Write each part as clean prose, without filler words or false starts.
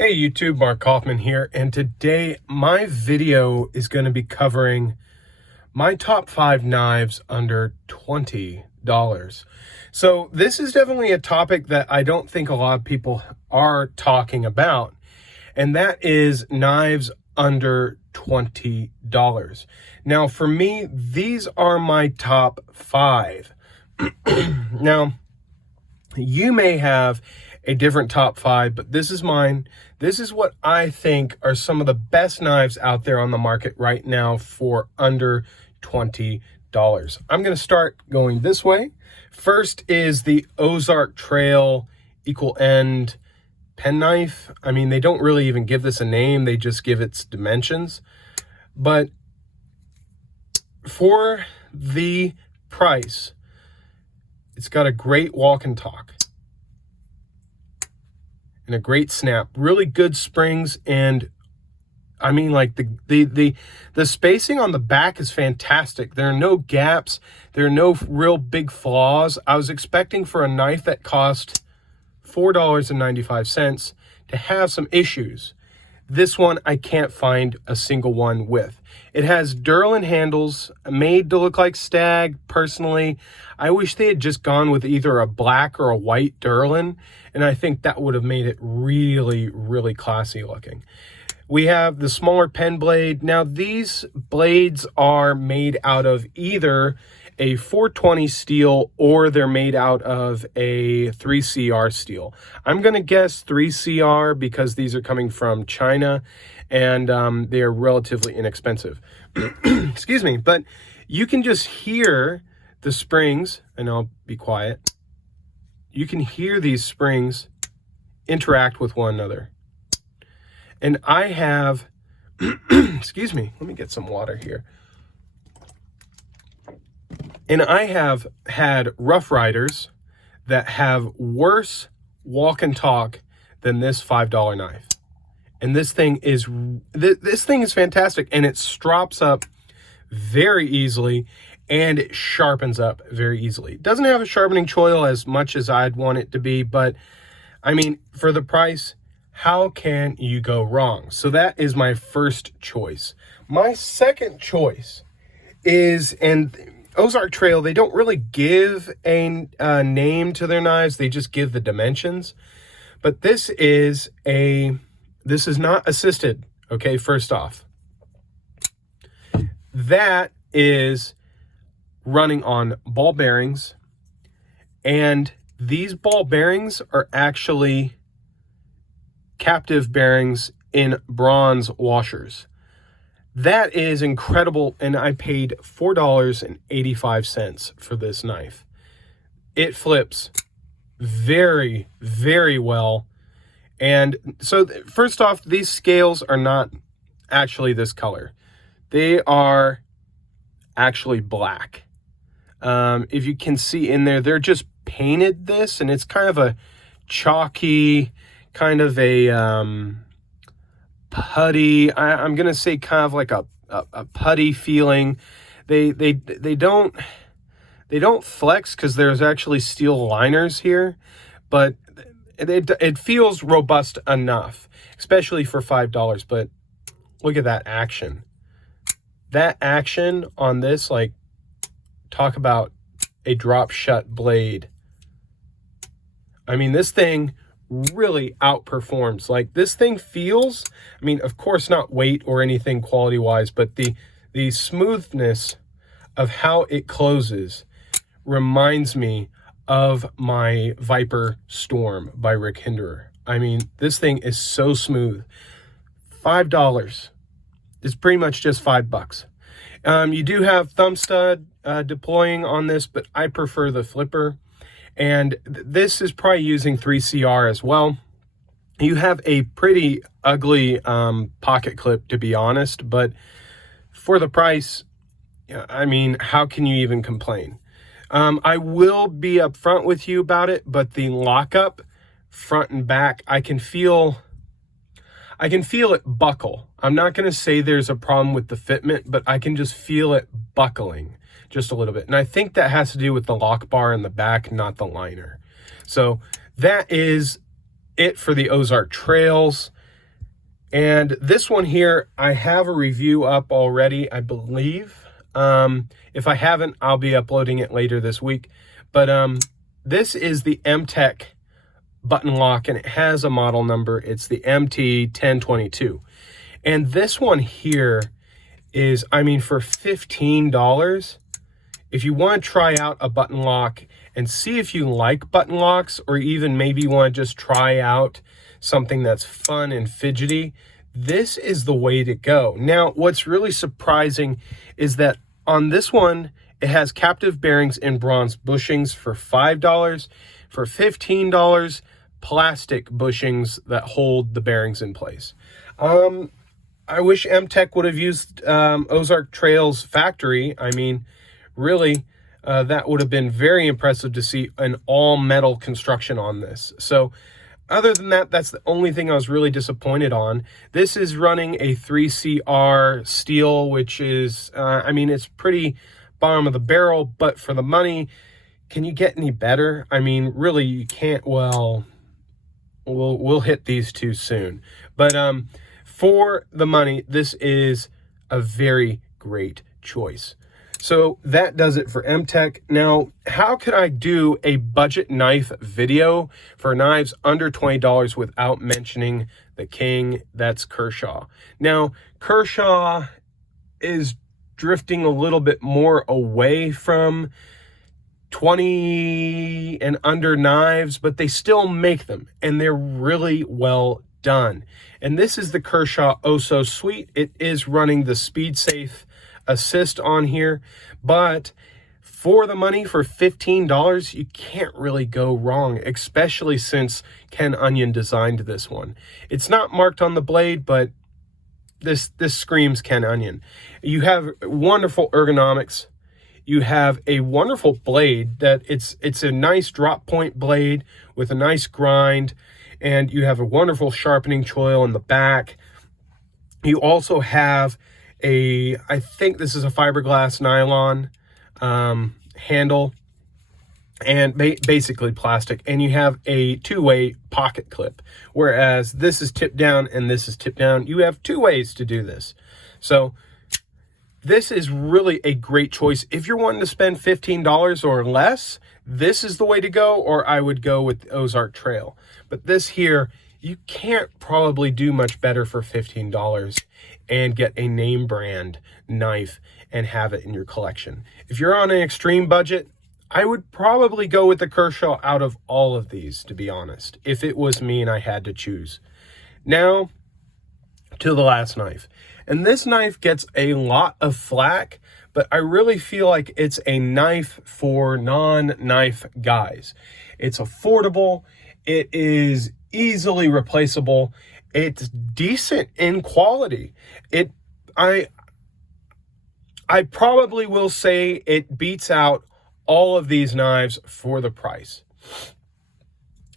Hey YouTube, Mark Kaufman here, and today my video is going to be covering my top 5 knives under $20. So this is definitely a topic that I don't think a lot of people are talking about, and that is knives under $20. Now for me, these are my top 5. Now, you may have a different top 5, but this is mine. This is what I think are some of the best knives out there on the market right now for under $20. I'm going to start going this way. First is the Ozark Trail equal end penknife. I mean, they don't really even give this a name. They just give its dimensions. But for the price, it's got a great walk and talk and a great snap, really good springs, and I mean, like the spacing on the back is fantastic. There are no gaps, there are no real big flaws. I was expecting for a knife that cost $4.95 to have some issues. This one I can't find a single one with. It has Durlin handles made to look like stag. Personally, I wish they had just gone with either a black or a white Durlin, and I think that would have made it really, really classy looking. We have the smaller pen blade. Now these blades are made out of either a 420 steel or they're made out of a 3CR steel. I'm going to guess 3CR because these are coming from China and they're relatively inexpensive. Excuse me, but you can just hear the springs, and I'll be quiet. You can hear these springs interact with one another. And I have, excuse me, let me get some water here. And I have had Rough Riders that have worse walk and talk than this $5 knife. And this thing is fantastic, and it strops up very easily and it sharpens up very easily. It doesn't have a sharpening choil as much as I'd want it to be, but I mean, for the price, how can you go wrong? So that is my first choice. My second choice is, and Ozark Trail, they don't really give a name to their knives. They just give the dimensions. But this is not assisted, okay, first off. That is running on ball bearings, and these ball bearings are actually captive bearings in bronze washers. That is incredible, and I paid $4.85 for this knife. It flips very, very well. And so first off, these scales are not actually this color. They are actually black. If you can see in there, they're just painted this, and it's kind of a chalky, kind of a putty, I'm gonna say kind of like a putty feeling. They don't flex because there's actually steel liners here, but it feels robust enough, especially for $5. But look at that action. That action on this, like, talk about a drop shut blade. I mean, this thing really outperforms. Like, this thing feels, I mean, of course not weight or anything quality wise, but the smoothness of how it closes reminds me of my Viper Storm by Rick Hinderer. I mean, this thing is so smooth. $5 is pretty much just $5. You do have thumb stud deploying on this, but I prefer the flipper. And this is probably using 3CR as well. You have a pretty ugly pocket clip, to be honest, but for the price, I mean, how can you even complain? I will be upfront with you about it, but the lockup, front and back, I can feel it buckle. I'm not going to say there's a problem with the fitment, but I can just feel it buckling just a little bit. And I think that has to do with the lock bar in the back, not the liner. So that is it for the Ozark Trails. And this one here, I have a review up already, I believe. If I haven't, I'll be uploading it later this week. But this is the Mtech button lock, and it has a model number. It's the MT1022. And this one here is, I mean, for $15, if you want to try out a button lock and see if you like button locks, or even maybe you want to just try out something that's fun and fidgety, this is the way to go. Now, what's really surprising is that on this one, it has captive bearings in bronze bushings for $5. For $15, plastic bushings that hold the bearings in place. I wish Mtech would have used Ozark Trail's factory. I mean, really, that would have been very impressive to see an all-metal construction on this. So, other than that, that's the only thing I was really disappointed on. This is running a 3CR steel, which is, I mean, it's pretty bottom of the barrel, but for the money, can you get any better? I mean, really, you can't. Well, we'll hit these two soon. But for the money, this is a very great choice. So that does it for Mtech. Now, how could I do a budget knife video for knives under $20 without mentioning the king? That's Kershaw. Now, Kershaw is drifting a little bit more away from 20 and under knives, but they still make them, and they're really well done. And this is the Kershaw Oh So Sweet. It is running the Speed Safe Assist on here, but for the money, for $15, you can't really go wrong, especially since Ken Onion designed this one. It's not marked on the blade, but this screams Ken Onion. You have wonderful ergonomics. You have a wonderful blade that it's a nice drop point blade with a nice grind, and you have a wonderful sharpening choil in the back. You also have I think this is a fiberglass nylon handle, and basically plastic, and you have a two-way pocket clip, whereas this is tipped down and this is tipped down. You have two ways to do this. So this is really a great choice. If you're wanting to spend $15 or less, this is the way to go, or I would go with Ozark Trail. But this here, you can't probably do much better for $15 and get a name brand knife and have it in your collection. If you're on an extreme budget, I would probably go with the Kershaw out of all of these, to be honest, if it was me and I had to choose. Now, to the last knife. And this knife gets a lot of flack, but I really feel like it's a knife for non-knife guys. It's affordable. It is easily replaceable. It's decent in quality. I probably will say it beats out all of these knives for the price.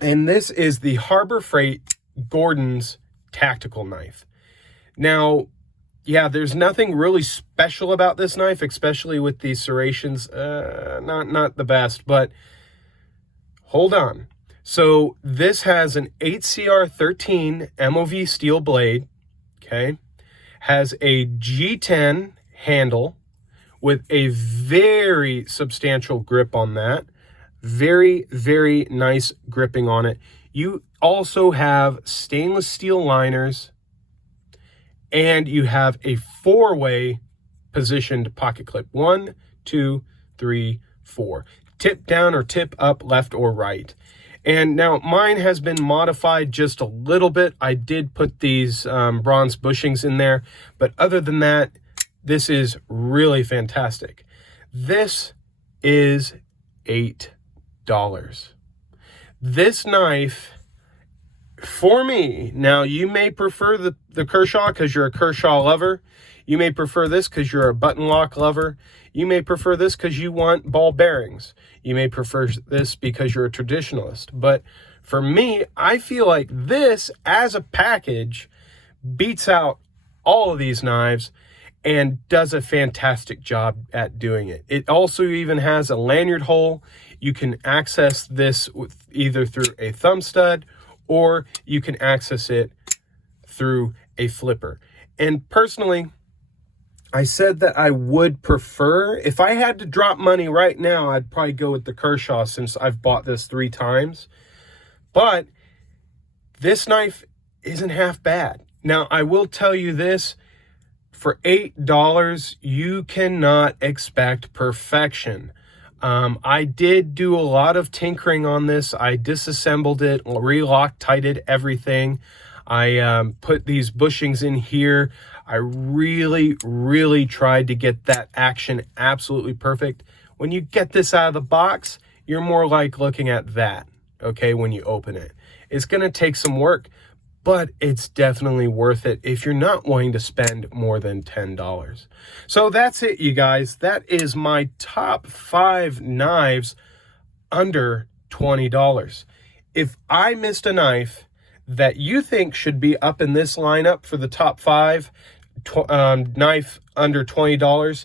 And this is the Harbor Freight Gordon's tactical knife. Now, yeah, there's nothing really special about this knife, especially with these serrations. Not the best, but hold on. So this has an 8CR13 MOV steel blade, okay? Has a G10 handle with a very substantial grip on that. Very, very nice gripping on it. You also have stainless steel liners, and you have a four-way positioned pocket clip. 1, 2, 3, 4. Tip down or tip up, left or right. And now mine has been modified just a little bit. I did put these bronze bushings in there, but other than that, this is really fantastic. This is $8. This knife, for me, now you may prefer the Kershaw because you're a Kershaw lover. You may prefer this because you're a button lock lover. You may prefer this because you want ball bearings. You may prefer this because you're a traditionalist. But for me, I feel like this as a package beats out all of these knives and does a fantastic job at doing it. It also even has a lanyard hole. You can access this with either through a thumb stud, or you can access it through a flipper. And personally, I said that I would prefer, if I had to drop money right now, I'd probably go with the Kershaw since I've bought this 3 times. But this knife isn't half bad. Now, I will tell you this, for $8, you cannot expect perfection. I did do a lot of tinkering on this. I disassembled it, Loctited everything. I put these bushings in here. I really tried to get that action absolutely perfect. When you get this out of the box, you're more like looking at that, okay, when you open it. It's going to take some work, but it's definitely worth it if you're not wanting to spend more than $10. So that's it, you guys. That is my top 5 knives under $20. If I missed a knife that you think should be up in this lineup for the top 5 knife under $20,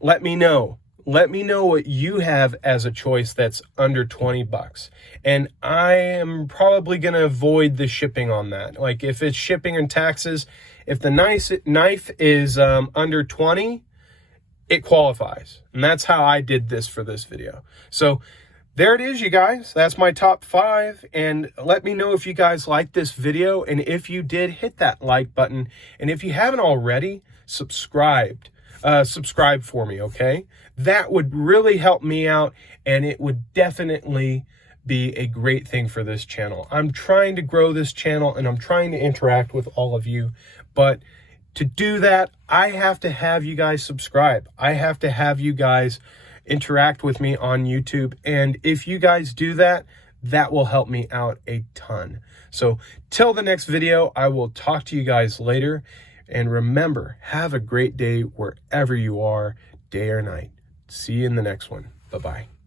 let me know. Let me know what you have as a choice that's under 20 bucks. And I am probably going to avoid the shipping on that. Like if it's shipping and taxes, if the knife is under 20, it qualifies. And that's how I did this for this video. So there it is, you guys. That's my top 5. And let me know if you guys liked this video. And if you did, hit that like button. And if you haven't already, subscribe for me, okay? That would really help me out, and it would definitely be a great thing for this channel. I'm trying to grow this channel, and I'm trying to interact with all of you, but to do that, I have to have you guys subscribe. I have to have you guys interact with me on YouTube, and if you guys do that, that will help me out a ton. So till the next video, I will talk to you guys later. And remember, have a great day wherever you are, day or night. See you in the next one. Bye-bye.